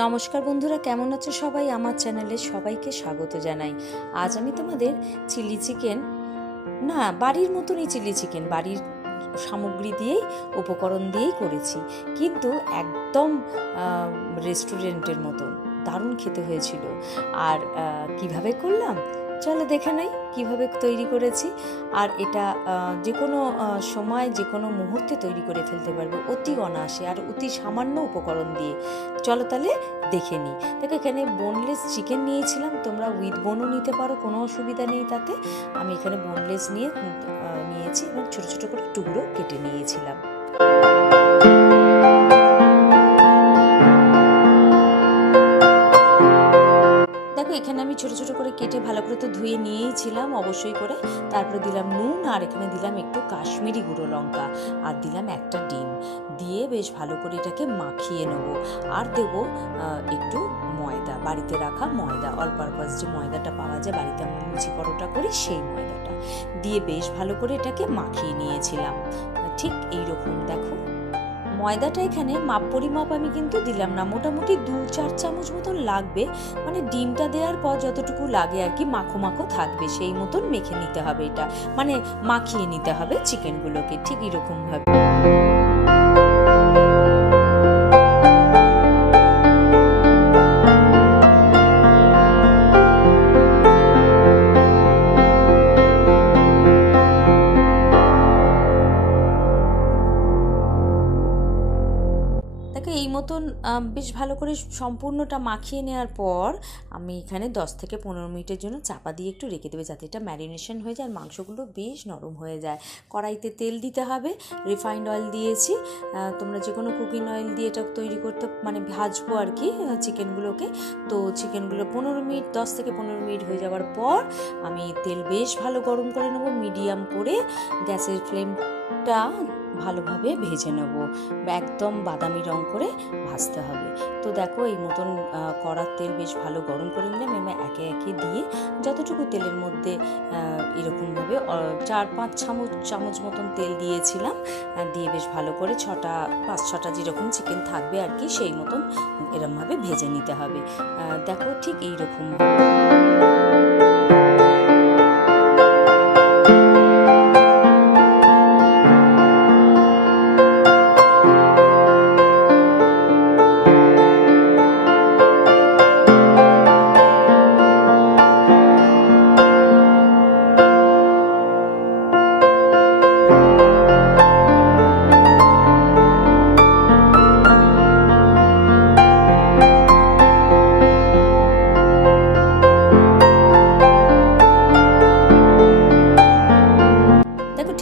নমস্কার বন্ধুরা, কেমন আছো সবাই? আমার চ্যানেলে সবাইকে স্বাগত জানাই। আজ আমি তোমাদের চিলি চিকেন, না বাড়ির মতনই চিলি চিকেন, বাড়ির সামগ্রী দিয়েই, উপকরণ দিয়েই করেছি, কিন্তু একদম রেস্টুরেন্টের মতন দারুণ খেতে হয়েছিল। আর কিভাবে করলাম চলো দেখে নেই কীভাবে তৈরি করেছি। আর এটা যে কোনো সময় যে কোনো মুহূর্তে তৈরি করে ফেলতে পারবে অতি অনায়াসে আর অতি সামান্য উপকরণ দিয়ে। চলো তাহলে দেখে নিই। দেখো, এখানে বোনলেস চিকেন নিয়েছিলাম, তোমরা উইথ বোনও নিতে পারো, কোনো অসুবিধা নেই তাতে। আমি এখানে বোনলেস নিয়েছি এবং ছোটো ছোটো করে টুকরো কেটে নিয়েছিলাম। দেখো, এখানে আমি ছোটো ছোটো করে কেটে ভালো করে তো ধুয়ে নিয়েইছিলাম অবশ্যই করে। তারপরে দিলাম নুন, আর এখানে দিলাম একটু কাশ্মীরি গুঁড়ো লঙ্কা, আর দিলাম একটা ডিম, দিয়ে বেশ ভালো করে এটাকে মাখিয়ে নেব। আর দেবো একটু ময়দা, বাড়িতে রাখা ময়দা, অল পারপাস যে ময়দাটা পাওয়া যায় বাড়িতে আমরা লুচি পরোটা করি, সেই ময়দাটা দিয়ে বেশ ভালো করে এটাকে মাখিয়ে নিয়েছিলাম। ঠিক এইরকম দেখো, ময়দাটা এখানে মাপ পরিমাপ আমি কিন্তু দিলাম না, মোটামুটি 2-4 চামচ মতন লাগবে, মানে ডিমটা দেওয়ার পর যতটুকু লাগে আর কি, মাখো মাখো থাকবে সেই মতন মেখে নিতে হবে, এটা মানে মাখিয়ে নিতে হবে চিকেনগুলোকে ঠিক এরকমভাবে। এই মতন বেশ ভালো করে সম্পূর্ণটা মাখিয়ে নেওয়ার পর আমি এখানে 10 থেকে 15 মিনিটের জন্য চাপা দিয়ে একটু রেখে দেবে, যাতে এটা ম্যারিনেশন হয়ে যায় আর মাংসগুলো বেশ নরম হয়ে যায়। কড়াইতে তেল দিতে হবে, রিফাইন্ড অয়েল দিয়েছি, তোমরা যে কোনো কুকিং অয়েল দিয়ে এটা তৈরি করতে মানে ভাজবো আর কি চিকেনগুলোকে। তো চিকেনগুলো 10 থেকে 15 মিনিট হয়ে যাওয়ার পর আমি তেল বেশ ভালো গরম করে নেবো, মিডিয়াম করে গ্যাসের ফ্লেমটা ভালোভাবে ভেজে নেব, একদম বাদামি রং করে ভাজতে হবে। তো দেখো, এই মতন কড়ার তেল বেশ ভালো গরম করে নিলাম, আমি একে একে দিয়ে যতটুকু তেলের মধ্যে এরকমভাবে 4-5 চামচ মতন তেল দিয়েছিলাম, দিয়ে বেশ ভালো করে 5-6টা যেরকম চিকেন থাকবে আর কি, সেই মতন এরকমভাবে ভেজে নিতে হবে। দেখো ঠিক এইরকম।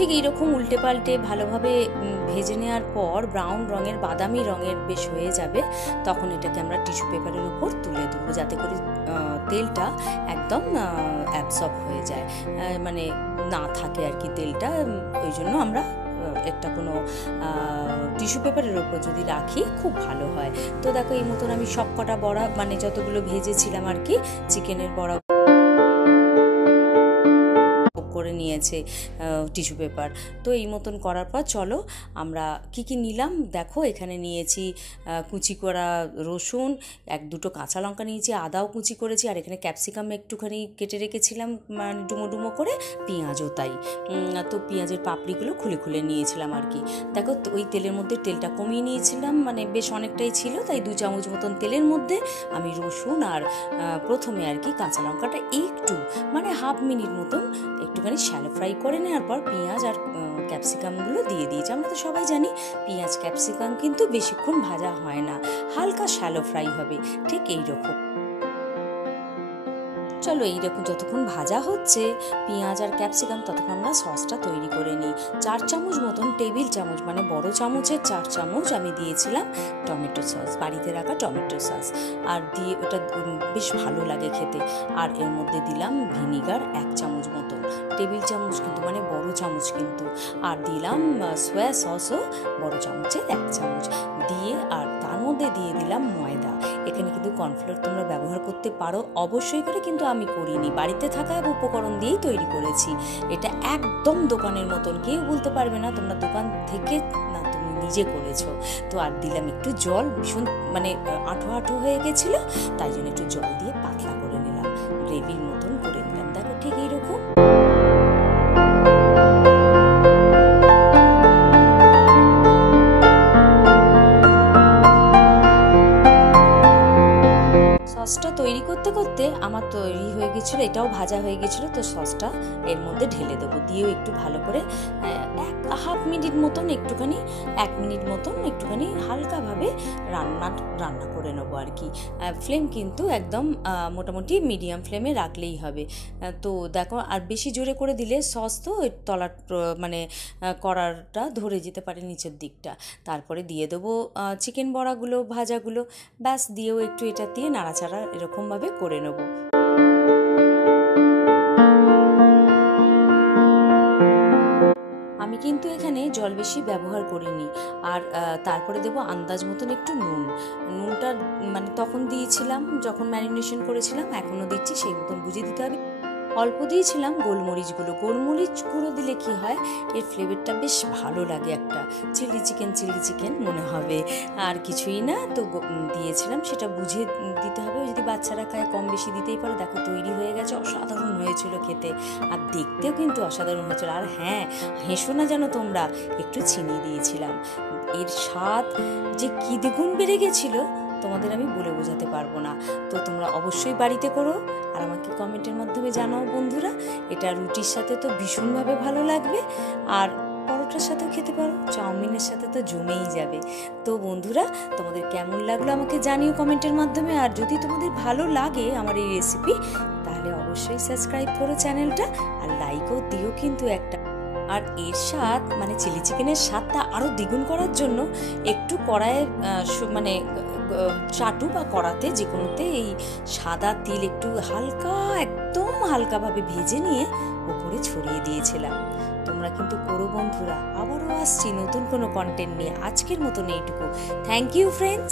ঠিক এইরকম উল্টে পাল্টে ভালোভাবে ভেজে নেওয়ার পর ব্রাউন রঙের, বাদামি রঙের বেশ হয়ে যাবে, তখন এটাকে আমরা টিস্যু পেপারের উপর তুলে দেবো, যাতে করে তেলটা একদম অ্যাবসর্ব হয়ে যায়, মানে না থাকে আর কি তেলটা। ওই জন্য আমরা একটা কোনো টিস্যু পেপারের ওপর যদি রাখি খুব ভালো হয়। তো দেখো, এই মতন আমি সব কটা বড়া, মানে যতগুলো ভেজেছিলাম আর কি চিকেনের বড়া করে নিয়েছে টিস্যু পেপার। তো এই মতন করার পর চলো আমরা কি নিলাম দেখো, এখানে নিয়েছি কুচি করা রসুন, 1-2 কাঁচা লঙ্কা নিয়েছি, আদাও কুচি করেছি, আর এখানে ক্যাপসিকাম একটুখানি কেটে রেখেছিলাম মানে ডুমো ডুমো করে, পেঁয়াজও তাই। তো পেঁয়াজের পাপড়িগুলো খুলে খুলে নিয়েছিলাম আর কি। দেখো, ওই তেলের মধ্যে তেলটা কমিয়ে নিয়েছিলাম, মানে বেশ অনেকটাই ছিল, তাই 2 চামচ মতন তেলের মধ্যে আমি রসুন আর প্রথমে আর কি কাঁচা লঙ্কাটা একটু মানে হাফ মিনিট মতন একটুখানি শ্যালো ফ্রাই করে নেওয়ার পর পেঁয়াজ আর ক্যাপসিকামগুলো দিয়ে দিয়েছি। আমরা তো সবাই জানি পেঁয়াজ ক্যাপসিকাম কিন্তু বেশিক্ষণ ভাজা হয় না, হালকা শ্যালো ফ্রাই হবে, ঠিক এইরকম। চলো, এইরকম যতক্ষণ ভাজা হচ্ছে পেঁয়াজ আর ক্যাপসিকাম, ততক্ষণ আমরা সসটা তৈরি করে নিই। 4 চামচ মতন, টেবিল চামচ মানে বড় চামচের 4 চামচ আমি দিয়েছিলাম টমেটো সস, বাড়িতে রাখা টমেটো সস, আর দিয়ে ওটা বেশ ভালো লাগে খেতে। আর এর মধ্যে দিলাম ভিনিগার 1 চামচ মতন, টেবিল চামচ কিন্তু মানে বড় চামচ কিন্তু। আর দিলাম সোয়া সসও বড় চামচের 1 চামচ দিয়ে, আর তার মধ্যে দিয়ে দিলাম ময়দা। এখানে কিন্তু কর্নফ্লোর তোমরা ব্যবহার করতে পারো অবশ্যই করে, কিন্তু আমি করিনি, বাড়িতে থাকা উপকরণ দিয়েই তৈরি করেছি। এটা একদম দোকানের মতন, কেউ বলতে পারবে না তোমরা দোকান থেকে না, তুমি নিজে করেছো। তো আর দিলাম একটু জল, ভীষণ মানে আঁঠো আঁঠো হয়ে গেছিলো, তাই জন্য একটু জল দিয়ে পাতলা করে নিলাম, গ্রেভির মতন করে নিলাম। দেখো ঠিক এইরকম। সসটা তৈরি করতে করতে আমার তৈরি হয়ে গেছিলো, এটাও ভাজা হয়ে গেছিলো। তো সসটা এর মধ্যে ঢেলে দেবো, দিয়েও একটু ভালো করে হাফ মিনিট মতন একটুখানি 1 মিনিট মতন একটুখানি হালকাভাবে রান্না করে নেবো আর কি। ফ্লেম কিন্তু একদম মোটামুটি মিডিয়াম ফ্লেমে রাখলেই হবে। তো দেখো, আর বেশি জোরে করে দিলে সস তো তলার মানে কড়াটা ধরে যেতে পারে নিচের দিকটা। তারপরে দিয়ে দেবো চিকেন বড়াগুলো ভাজাগুলো, ব্যাস, দিয়েও একটু এটা দিয়ে নাড়াচাড়া এরকমভাবে করে নেবো। আমি কিন্তু এখানে জল বেশি ব্যবহার করিনি। আর তারপরে দেবো আন্দাজ মতন একটু নুনটা মানে তখন দিয়েছিলাম যখন ম্যারিনেশন করেছিলাম, এখনও দিচ্ছি, সেই মতন বুঝে দিতে হবে। অল্প দিয়েছিলাম গোলমরিচ গুঁড়ো দিলে কি হয়, এর ফ্লেভারটা বেশ ভালো লাগে, একটা চিলি চিকেন মনে হবে, আর কিছুই না। তো দিয়েছিলাম, সেটা বুঝে দিতে হবে। যদি বাচ্চারা খায় কম বেশি দিতেই পারে। দেখো তৈরি হয়ে গেছে, অসাধারণ হয়েছিল খেতে, আর দেখতেও কিন্তু অসাধারণ হয়েছিল। আর হ্যাঁ, হেসো না যেন তোমরা, একটু চিনি দিয়েছিলাম, এর স্বাদ যে কী দ্বিগুণ বেড়ে গেছিলো তোমাদের আমি বলে বোঝাতে পারবো না। তো তোমরা অবশ্যই বাড়িতে করো আর আমাকে কমেন্টের মাধ্যমে জানাও বন্ধুরা। এটা রুটির সাথে তো ভীষণভাবে ভালো লাগবে, আর পরোটার সাথেও খেতে পারো, চাউমিনের সাথে তো জমেই যাবে। তো বন্ধুরা, তোমাদের কেমন লাগলো আমাকে জানিও কমেন্টের মাধ্যমে। আর যদি তোমাদের ভালো লাগে আমার এই রেসিপি, তাহলে অবশ্যই সাবস্ক্রাইব করো চ্যানেলটা, আর লাইকও দিও কিন্তু একটা। আর এর স্বাদ মানে চিলি চিকেনের স্বাদটা আরও দ্বিগুণ করার জন্য একটু কড়াইয়ে মানে চাটু বা কড়াতে যে কোনোতে এই সাদা তিল একটু হালকা, একদম হালকাভাবে ভেজে নিয়ে উপরে ছড়িয়ে দিয়েছিলাম। তোমরা কিন্তু করো বন্ধুরা। আবারও আসছি নতুন কোনো কন্টেন্ট নিয়ে। আজকের মতন এইটুকু। Thank you friends.